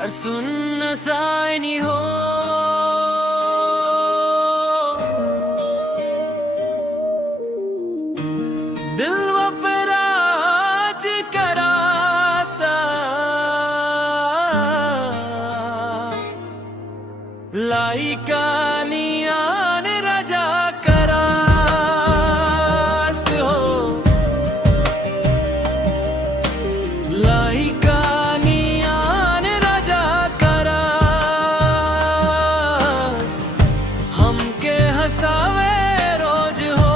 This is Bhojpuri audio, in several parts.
और सुन साइनी हो दिल वो पे राज कराता लाई कानियान रजा करास हो लाई कानियान रजा करास हमके हसावे रोज हो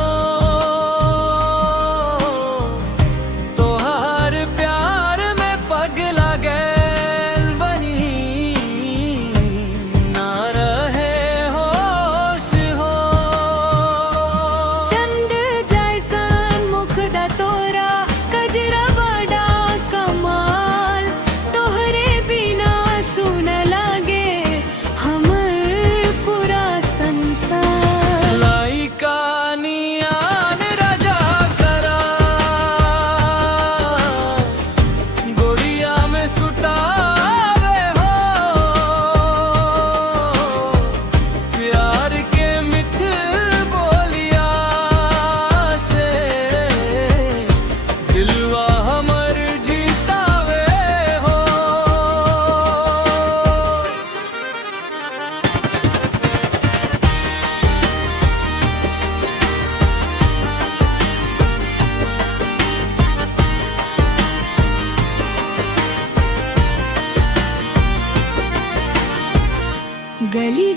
तोहार प्यार में पगला गैल बनी ना रहे होश हो चंद जैसन मुखदा तोरा कजरा बड़ा कमाल तोहरे बिना सुन लागे हमर पूरा संसार लाई कानियान रजा करास गोड़िया में सुटावे हो प्यार के मिठ बोलिया से दिलवा हमर जीतावे हो गली